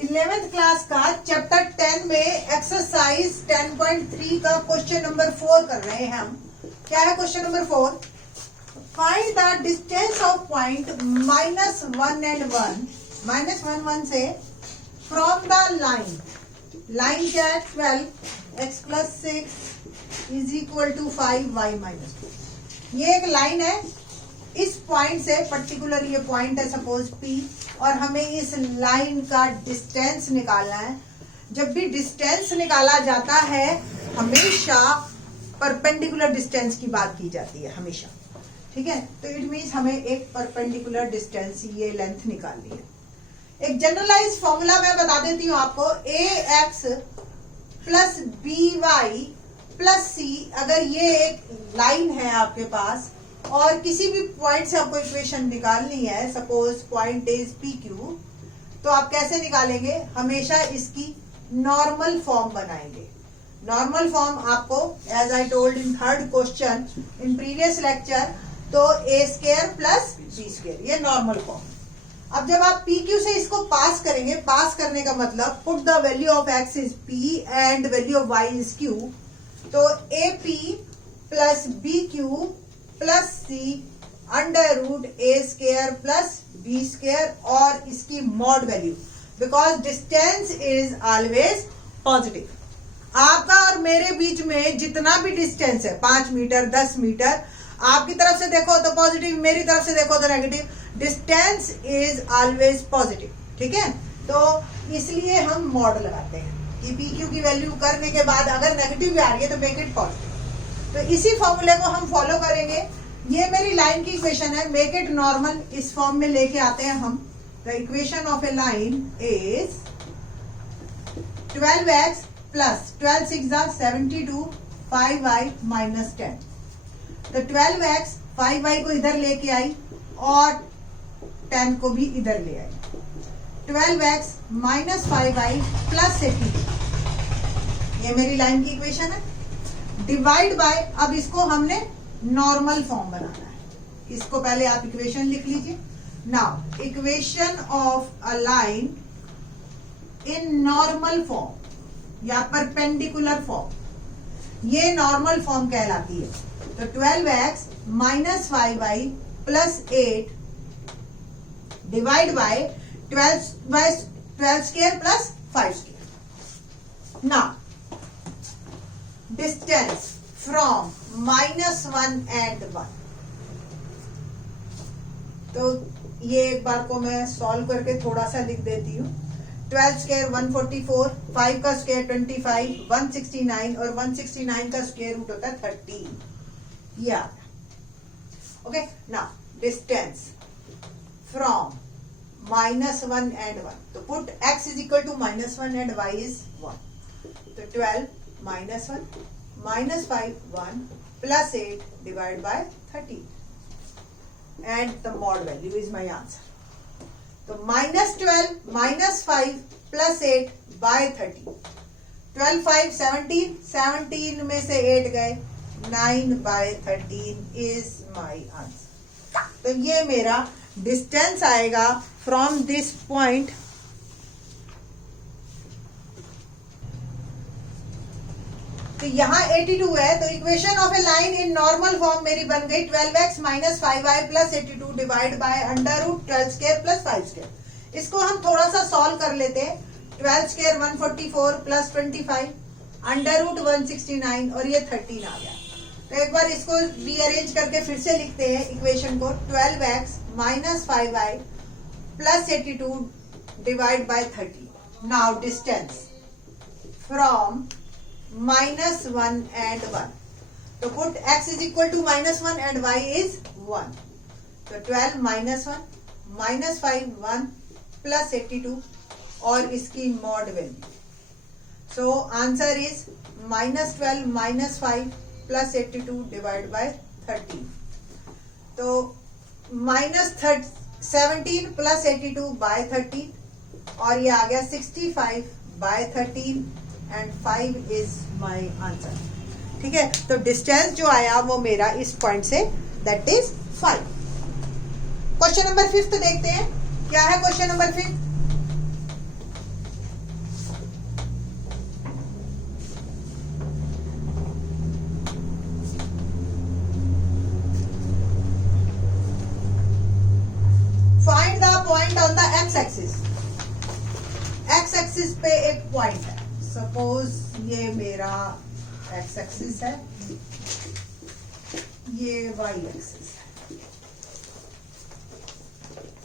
11th class का chapter 10 में exercise 10.3 का क्वेश्चन नंबर 4 कर रहे हैं हम। क्या है question number 4? Find the distance of point -1 and 1, -1 से फ्रॉम द लाइन। लाइन क्या है? 12 x + 6 = 5 y - 2। ये एक लाइन है। इस पॉइंट से पर्टिकुलर ये पॉइंट है सपोज P, और हमें इस लाइन का डिस्टेंस निकालना है। जब भी डिस्टेंस निकाला जाता है हमेशा परपेंडिकुलर डिस्टेंस की बात की जाती है हमेशा, ठीक है। तो इट मीन्स हमें एक परपेंडिकुलर डिस्टेंस, ये लेंथ निकालनी है। एक जनरलाइज फॉर्मूला मैं बता देती हूँ आपको। ax + by + c, अगर ये एक लाइन है आपके पास और किसी भी पॉइंट से आपको इक्वेशन निकालनी है, सपोज पॉइंट इज PQ, तो आप कैसे निकालेंगे? हमेशा इसकी नॉर्मल फॉर्म बनाएंगे। नॉर्मल फॉर्म आपको as I told in third question in previous lecture, तो a² + b², ये नॉर्मल फॉर्म। अब जब आप PQ से इसको पास करेंगे, पास करने का मतलब put the value of x is P and value of y is Q, तो AP + BQ + c √a² + b², और इसकी mod value, because distance is always positive. आपका और मेरे बीच में जितना भी डिस्टेंस है, 5 मीटर 10 मीटर, आपकी तरफ से देखो तो पॉजिटिव, मेरी तरफ से देखो तो negative, distance is always positive, ठीक है। तो इसलिए हम मॉड लगाते हैं कि PQ की वैल्यू करने के बाद अगर नेगेटिव भी आ रही है तो मेक इट पॉजिटिव। तो इसी फॉर्मूले को हम फॉलो करेंगे। ये मेरी लाइन की इक्वेशन है, मेक इट नॉर्मल, इस फॉर्म में लेके आते हैं हम। The equation of A line is 12x + 12 × 6 = 72 5y - 10। तो 12x 5y को इधर लेके आई और 10 को भी इधर ले आई। 12x - 5y + 82, ये मेरी लाइन की इक्वेशन है। डिवाइड बाय, अब इसको हमने नॉर्मल फॉर्म बनाना है। इसको पहले आप इक्वेशन लिख लीजिए। Now equation of a line in normal form या परपेंडिकुलर फॉर्म, ये नॉर्मल फॉर्म कहलाती है। तो 12x - 5y + 8 divide by 12² + 5²। Now distance from -1 and 1, तो ये एक बार को मैं सॉल्व करके थोड़ा सा लिख देती हूँ। 12² 144, 5 का स्क्वायर 25, 169, और 169 का स्क्वायर रूट होता है 30। ये आ गया। Okay, now distance from -1 and 1, तो put x = -1 and y is 1, तो 12 - 1 - 5 1 + 8 divided by 30, and the mod value is my answer. तो -12 - 5 + 8 by 30, 12 5 17, 17 में से 8 गए, 9 by 13 is my answer. तो ये मेरा डिस्टेंस आएगा फ्रॉम दिस पॉइंट तो यहाँ 82 है। तो equation of A line in normal form मेरी बन गई 12x - 5y + 82 डिवाइड बाय √12² + 5²। इसको हम थोड़ा सा सॉल्व कर लेते हैं। 12² 144 + 25 √169, और ये 13 आ गया। तो एक बार इसको रीअरेंज करके फिर से लिखते हैं इक्वेशन को। 12x - 5y + 82 divide by 30। Now distance from -1 and 1, तो put x = -1 and y is 1, तो 12 - 1 - 5 1 + 82, और इसकी mod value. So answer is -12 - 5 + 82 divide by 13, तो -17 + 82 by 13, और ये आ गया 65 by 13, and 5 is my answer, ठीक है। तो डिस्टेंस जो आया वो मेरा इस पॉइंट से, दैट इज 5। क्वेश्चन नंबर 5 देखते हैं। क्या है क्वेश्चन नंबर 5? एक्स एक्सिस पे एक पॉइंट है, सपोज ये मेरा एक्स एक्सिस है, ये वाई एक्सिस है।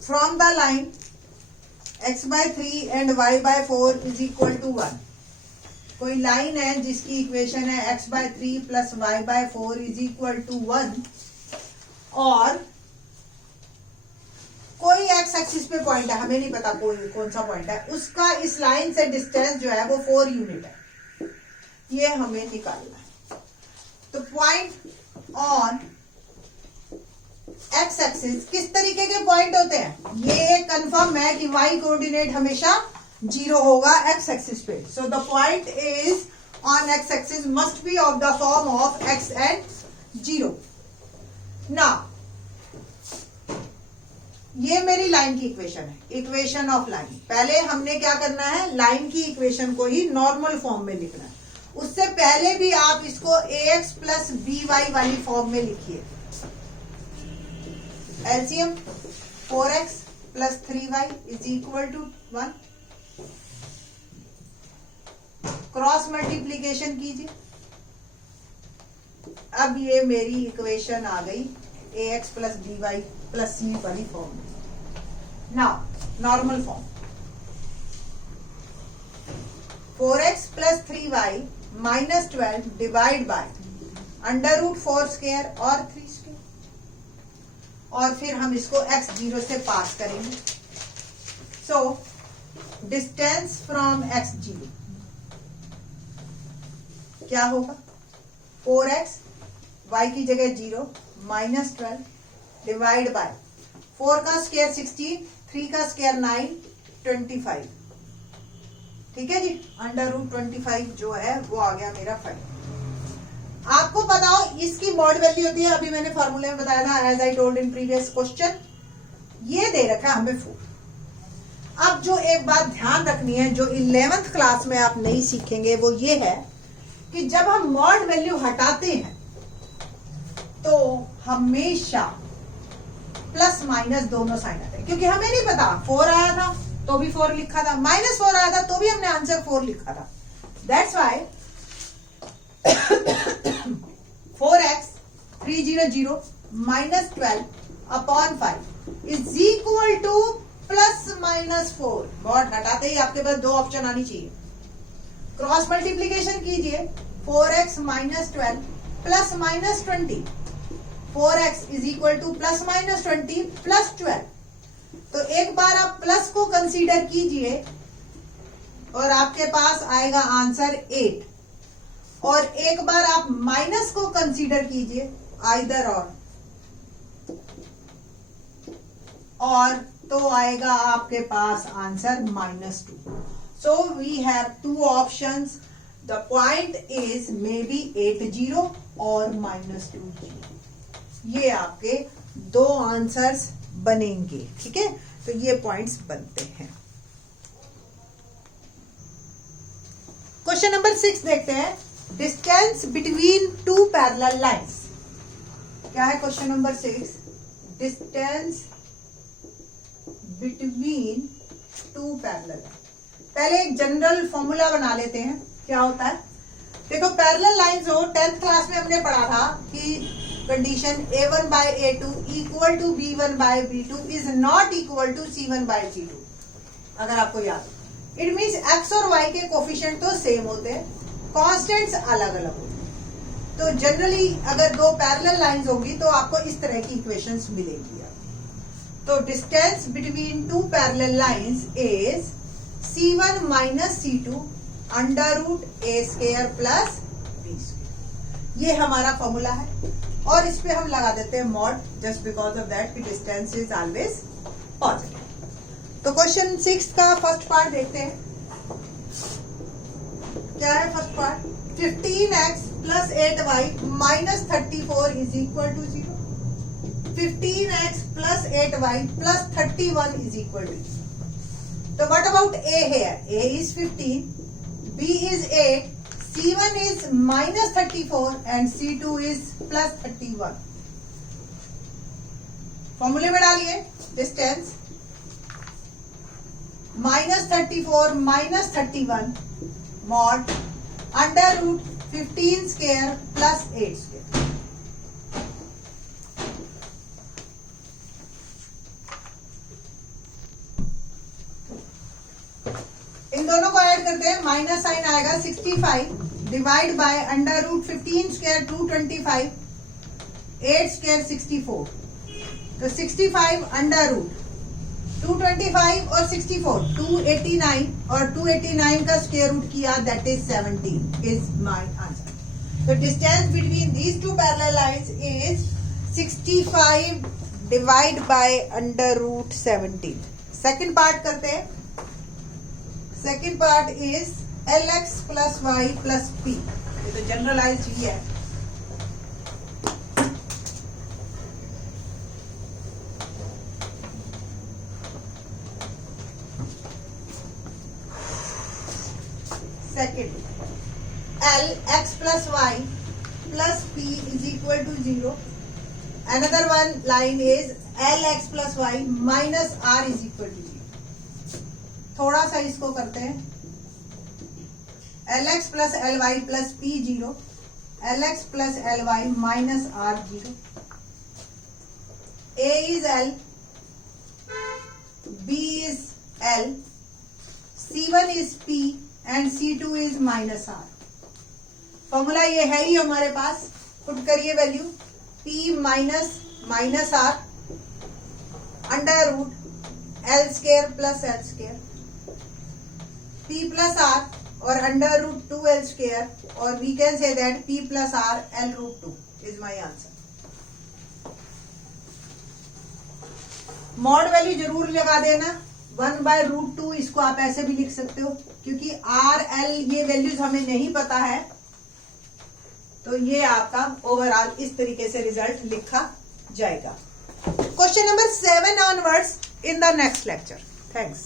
From the line x/3 and y/4 is equal to 1। कोई लाइन है जिसकी इक्वेशन है x/3 plus y/4 is equal to 1, और कोई एक्स एक्सिस पे पॉइंट है, हमें नहीं पता कोई कौन सा पॉइंट है, उसका इस लाइन से डिस्टेंस जो है वो 4 यूनिट है, ये हमें निकालना है। तो पॉइंट ऑन एक्स एक्सिस किस तरीके के पॉइंट होते हैं, ये कंफर्म है कि y कोऑर्डिनेट हमेशा 0 होगा एक्स एक्सिस पे। So the point is on x axis must be of the form of x and 0। Now ये मेरी लाइन की इक्वेशन है, इक्वेशन ऑफ लाइन। पहले हमने क्या करना है, लाइन की इक्वेशन को ही नॉर्मल फॉर्म में लिखना है। उससे पहले भी आप इसको ax प्लस by वाली फॉर्म में लिखिए। LCM 4x plus 3y is equal to 1। Cross multiplication कीजिए। अब ये मेरी इक्वेशन आ गई ax plus by plus c वाली फॉर्म में। Now normal form 4x plus 3y minus 12 divide by √4 square और 3 स्क्वायर, और फिर हम इसको x0 से पास करेंगे। सो डिस्टेंस फ्रॉम x0 क्या होगा, 4x, y की जगह 0 माइनस 12 डिवाइड बाय 4 का स्क्वायर 16, 3 का स्क्वायर 9, 25। ठीक है जी, √25 जो है वो आ गया मेरा 5। आपको पता हो इसकी मॉड वैल्यू होती है, अभी मैंने फॉर्मूले में बताया था, as I told in previous question. ये दे रखा है हमें 4। अब जो एक बात ध्यान रखनी है, जो 11th क्लास में आप नहीं सीखेंगे, वो ये है कि जब हम मॉड वैल्यू हटाते हैं तो हमेशा प्लस माइनस दोनों साइन आते हैं, क्योंकि हमें नहीं पता 4 आया था तो भी 4 लिखा था, -4 आया था तो भी हमने आंसर 4 लिखा था। That's why 4x 300 minus 12 upon 5 is equal two plus minus 4। बहुत हटाते ही आपके पास 2 ऑप्शन आनी चाहिए। क्रॉस मल्टीप्लीकेशन कीजिए, 4x minus 12 plus minus 20, 4x is equal two plus minus 20 plus 12। तो एक बार आप प्लस को कंसीडर कीजिए और आपके पास आएगा आंसर 8, और एक बार आप माइनस को कंसीडर कीजिए आइदर और तो आएगा आपके पास answer -2। So we have 2 options. The point is maybe 80 और -20। ये आपके 2 आंसर्स बनेंगे। ठीक है, तो ये पॉइंट्स बनते हैं। क्वेश्चन नंबर 6 देखते हैं, डिस्टेंस बिटवीन 2 पैरेलल लाइंस। क्या है question number 6? Distance between 2 parallel. पहले एक जनरल फॉर्मूला बना लेते हैं, क्या होता है। देखो पैरेलल लाइंस हो, 10th क्लास में हमने पढ़ा था कि condition a1 by a2 equal to b1 by b2 is not equal to c1 by c2। अगर आपको याद हो, इट मीन्स x और y के कोफिशिएंट तो सेम होते हैं, कांस्टेंट्स अलग अलग होते हैं। तो जनरली अगर 2 पैरेलल लाइंस होंगी तो आपको इस तरह की इक्वेशंस मिलेंगी। तो distance between 2 parallel lines is c1 minus c2 √a² plus b²। ये हमारा फॉर्मूला है, और इस पे हम लगा देते हैं mod, just because of that कि डिस्टेंस इज ऑलवेज पॉजिटिव। तो क्वेश्चन 6 का फर्स्ट पार्ट देखते हैं। क्या है first part? 15x plus 8y minus 34 is equal to 0। 15x plus 8y plus 31 is equal to 0। तो what about a here? a is 15, b is 8, c1 is minus 34 and c2 is plus 31। फॉर्मूले में डालिए distance -34 -31 mod under root 15 square plus 8 square. इन दोनों को add करते हैं, minus sign आएगा 65 divide by under root 15 square 225 8 square 64। तो 65 अंडर रूट 225 और 64 289 और 289 का स्क्वायर रूट किया, that is 17 is my answer. तो distance between these two parallel lines is 65 divide by under root 17। Second part करते हैं। Second part is LX plus y plus p. ये तो जनरलाइज्ड ही है। Second, LX plus Y plus P is equal to 0. Another one line is LX plus Y minus R is equal to 0. थोड़ा सा इसको करते हैं। LX plus LY plus P 0, LX plus LY minus R 0. A is L, B is L, C1 is P and C2 is minus R। Formula ये है ही हमारे पास, पुट करिए value P minus minus R under root L square plus L square, P plus R और under root 2L square, और we can say that P plus R L root 2 is my answer. Mod value जरूर लगा देना, 1/√2। इसको आप ऐसे भी लिख सकते हो, क्योंकि R L ये वैल्यूज हमें नहीं पता है, तो ये आपका ओवरऑल इस तरीके से रिजल्ट लिखा जाएगा। Question number 7 onwards in the next lecture. Thanks.